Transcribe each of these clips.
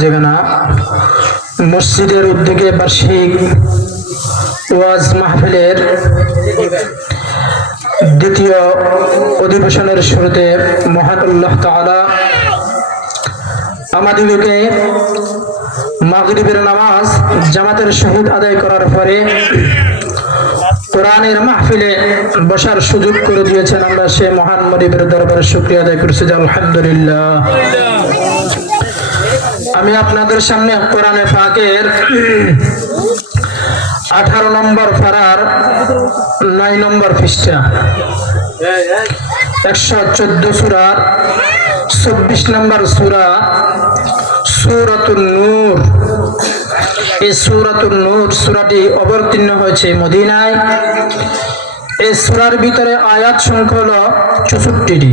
যেখানে মসজিদের উদ্যোগে বার্ষিক ওয়াজ মাহফিলের দ্বিতীয় অধিবেশনের শুরুতে মহান আল্লাহ তাআলা আমাদেরকে মাগরিবের নামাজ জামাতের সহিত আদায় করার পরে কোরআনের মাহফিলে বসার সুযোগ করে দিয়েছেন। আমরা সে মহান মালিকের দরবারে শুকরিয়া আদায় করছি যে আলহামদুলিল্লাহ। আমি আপনাদের সামনে কোরআনে পাকের 18 নম্বর পারার 9 নম্বর পৃষ্ঠা 114 সূরার 24 নম্বর সূরা সূরাতুন নূর। এই সূরাতুন নূর সূরাটি অবতীর্ণ হয়েছে মদিনায়। এই সূরার ভিতরে আয়াত সংখ্যা হলো 64টি,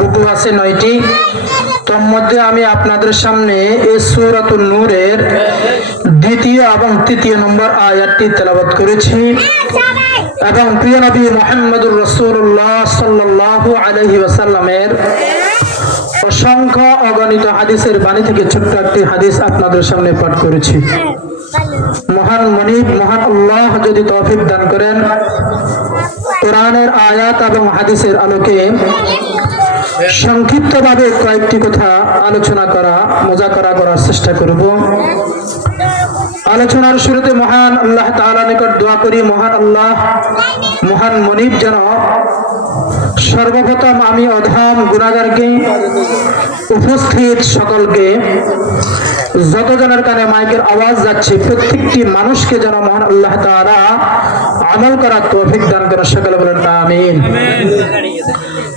রুকু আছে 9টি। তোর মধ্যে আমি আপনাদের সামনে এই সূরাতুন নূরের দ্বিতীয় এবং তৃতীয় নম্বর আয়াতটি তেলাওয়াত করেছি এবং প্রিয় নবী মুহাম্মদুর রাসূলুল্লাহ সাল্লাল্লাহু আলাইহি ওয়াসাল্লামের অসংখ্য অগণিত হাদিসের বাণী থেকে ছোট্ট একটি হাদিস আপনাদের সামনে পাঠ করেছি। মহান মনিব মহান আল্লাহ যদি তৌফিক দান করেন, কোরআনের আয়াত এবং হাদিসের আলোকে সংক্ষিপ্তভাবে কয়েকটি কথা আলোচনা করা মুযাকারা করার চেষ্টা করব। আলোচনার শুরুতে মহান আল্লাহ তাআলার নিকট দোয়া করি, মহান আল্লাহ মহান মনিব যেন সর্বপ্রথম আমি অধম গুনাহগারকে উপস্থিত সকলকে যতজনের কানে মাইকের আওয়াজ যাচ্ছে প্রত্যেকটি মানুষকে যেন মহান আল্লাহ তাআলা আমল করার তৌফিক দান করেন। সকলে বলেন আমিন।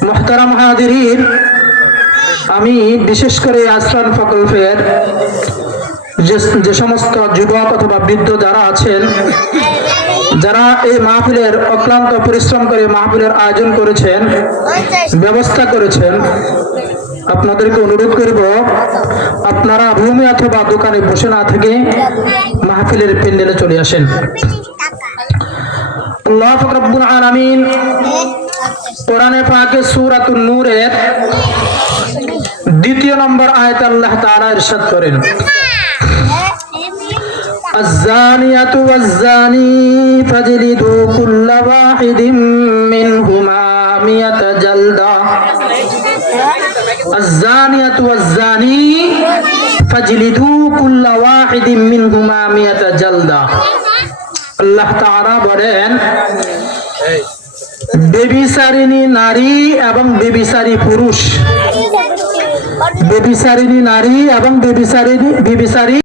মুহতারাম হাজিরিন, আমি বিশেষ করে আসলান প্রকল্পের যে সমস্ত যুবক অথবা বৃদ্ধ যারা আছেন, যারা এই মাহফিলের অক্লান্ত পরিশ্রম করে মাহফিলের আয়োজন করেছেন, ব্যবস্থা করেছেন, আপনাদেরকে অনুরোধ করব আপনারা ভূমি অথবা দোকানে বসে না থেকে মাহফিলের প্যান্ডেলে চলে আসেন। আল্লাহ রাব্বুল আলামিন কোরআনে পাকে সূরাতুন নূরের দ্বিতীয় নম্বর আয়াতে আল্লাহ তাআলা ইরশাদ করেন, الزانية والزاني فاجلدوا كل واحد منهما 100 جلدة الزانية والزاني فاجلدوا كل واحد منهما 100 جلدة। আল্লাহ তাআলা বলেন, বেবিচারিণী নারী এবং বেবিচারী পুরুষ, বেবিচারিণী নারী এবং বেবিচারী